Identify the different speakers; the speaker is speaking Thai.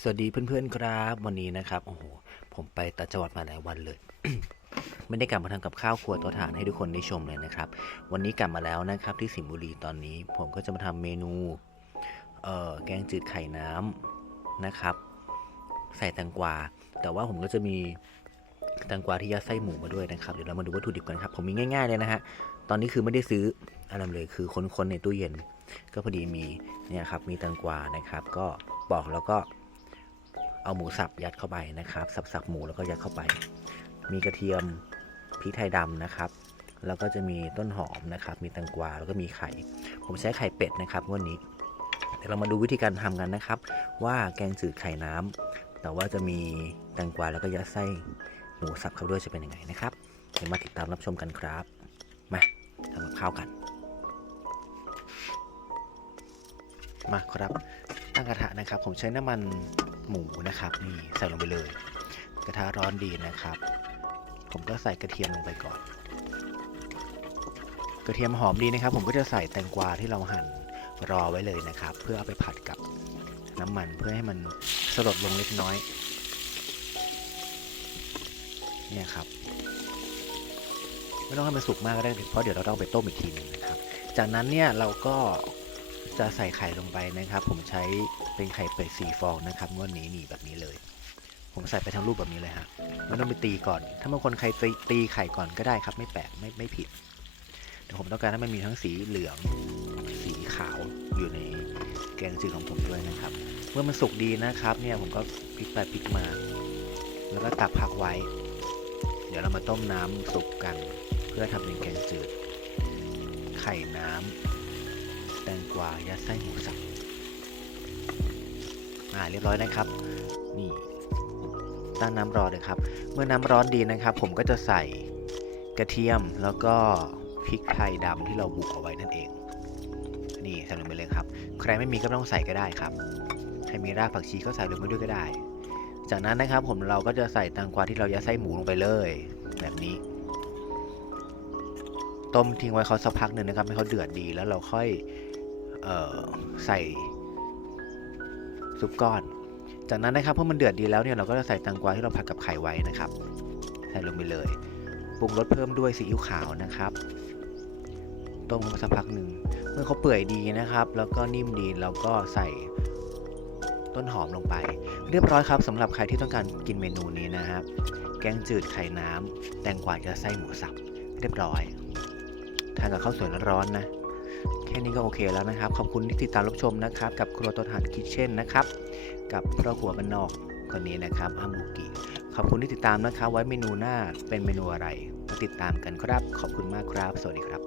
Speaker 1: สวัสดีเพื่อนๆครับ วันนี้นะครับโอ้โหผมไปต่างจังหวัดมาหลายวันเลย ไม่ได้กลับมาทำกับข้าวครัวตัวถ่านให้ทุกคนได้ชมเลยนะครับ วันนี้กลับมาแล้วนะครับ ที่สิงห์บุรีตอนนี้ ผมก็จะมาทำเมนูเอ่อแกงจืดไข่น้ำนะครับ ใส่แตงกวา แต่ว่าผมก็จะมีแตงกวาที่ยัดไส้หมูมาด้วยนะครับเดี๋ยวเรามาดูวัตถุดิบกันครับ ผมมีง่ายๆเลยนะฮะตอนนี้คือไม่ได้ซื้ออะไรเลยคือคนๆในตู้เย็น ก็พอดีมีเนี่ยครับมีแตงกวานะครับ ก็ปอกแล้วก็ เอาหมูสับยัดเข้าไปนะครับสับๆหมูแล้วก็ยัดเข้าไป มีกระเทียมพริกไทยดำนะครับ แล้วก็จะมีต้นหอมนะครับ มีแตงกวาแล้วก็มีไข่ ผมใช้ไข่เป็ดนะครับวันนี้เดี๋ยวเรามาดูวิธีการทำกันนะครับ ว่าแกงจืดไข่น้ำแต่ว่าจะมีแตงกวาแล้วก็ยัดไส้หมูสับเข้าด้วยจะเป็นยังไงนะครับเดี๋ยวมาติดตามรับชมกันครับมาทำกับข้าวกันมาครับ ตั้งกระทะนะครับ ผมใช้น้ำมันหมูนะครับ นี่ใส่ลงไปเลย กระทะร้อนดีนะครับ ผมก็ใส่กระเทียมลงไปก่อน กระเทียมหอมดีนะครับ ผมก็จะใส่แตงกวาที่เราหั่นรอไว้เลยนะครับ เพื่อเอาไปผัดกับน้ำมันเพื่อให้มันสลดลงเล็กน้อย เนี่ยครับไม่ต้องให้มันสุกมากก็ได้เพราะเดี๋ยวเราต้องไปต้มอีกทีหนึ่งนะครับ จากนั้นเนี่ยเราก็ จะใส่ไข่ลงไปนะครับ ผมใช้เป็นไข่เป็ดสี่ฟองนะครับงวดนี้นี่แบบนี้เลย ผมใส่ไปทั้งรูปแบบนี้เลยฮะไม่ต้องไปตีก่อน ถ้าบางคนใครตีตีไข่ก่อนก็ได้ครับ ไม่แปลกไม่ไม่ผิดแต่ผมต้องการให้มันมีทั้งสีเหลือง สีขาวอยู่ในแกงจืดของผมด้วยนะครับ เมื่อมันสุกดีนะครับ เนี่ยผมก็พลิกไปพลิกมา แล้วก็ตักพักไว้ เดี๋ยวเรามาต้มน้ำสุกกัน เพื่อทำเป็นแกงจืด ไข่น้ำ แตงกวายัดไส้หมูสับอ่าเรียบร้อยนะครับ นี่ตั้งน้ำร้อเลยครับ เมื่อน้ำร้อนดีนะครับ ผมก็จะใส่กระเทียมแล้วก็พริกไทยดำที่เราบุกเอาไว้นั่นเอง นี่ใส่ลงไปเลยครับ ใครไม่มีก็ไม่ต้องใส่ก็ได้ครับ ใครมีรากผักชีก็ใส่ลงไปด้วยก็ได้ จากนั้นนะครับผมเราก็จะใส่แตงกวาที่เรายัดไส้หมูลงไปเลย แบบนี้ ต้มทิ้งไว้เขาสักพักหนึ่งนะครับให้เขาเดือดดีแล้วเราค่อย ใส่ซุปก้อน จากนั้นนะครับเมื่อมันเดือดดีแล้วเนี่ยเราก็จะใส่แตงกวาที่เราผัดกับไข่ไว้นะครับ ใส่ลงไปเลยปรุงรสเพิ่มด้วยซีอิ๊วขาวนะครับต้มสักพักหนึ่งเมื่อเขาเปื่อยดีนะครับ แล้วก็นิ่มดีเราก็ใส่ต้นหอมลงไป เรียบร้อยครับสำหรับใครที่ต้องการกินเมนูนี้นะครับ แกงจืดไข่น้ำแตงกวาจะไส้หมูสับเรียบร้อยทานกับข้าวสวยร้อนๆนะ แค่นี้ก็โอเคแล้วนะครับ ขอบคุณที่ติดตามรับชมนะครับ กับครัวตัวทานคิทเช่นนะครับ กับครอบครัวบ้านนอกคนนี้นะครับอามูกิ ขอบคุณที่ติดตามนะครับ ไว้เมนูหน้าเป็นเมนูอะไรมาติดตามกันครับ ขอบคุณมากครับ สวัสดีครับ